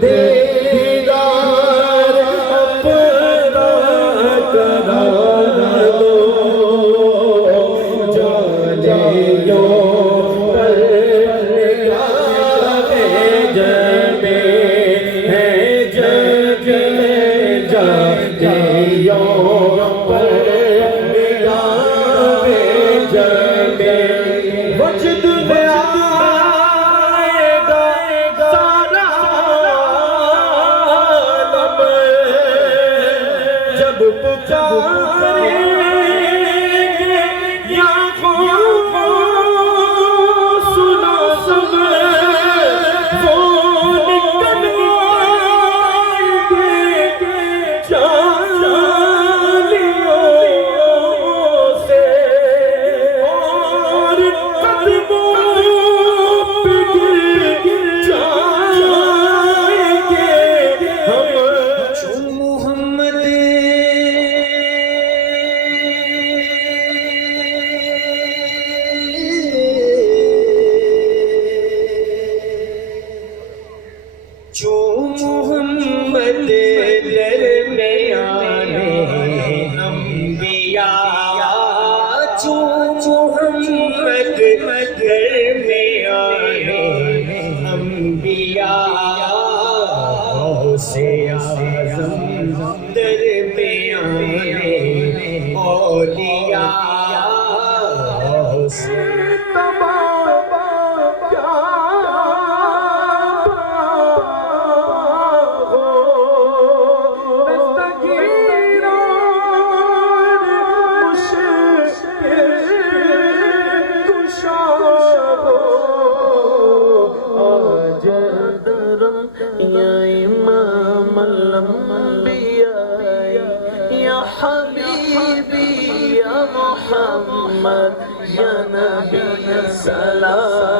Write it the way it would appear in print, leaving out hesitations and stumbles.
دیدار اپنا کرا دو جالیوں پر نگاہ جبے ہے جگ جالیوں پر نگاہ جبے وجد میں آئے گا سارا عالم جب پکارے یا سنا سب وہ نکل آئیں گے جالیوں سے اور قدموں پہ گر جائیں گے ہم جو محمد جو محمد درمیان انبیاء جو محمد درمیان انبیاء سے اعظم درمیان اولیاء سے یا امام الانبیاء یا حبیبی یا محمد یا نبی سلام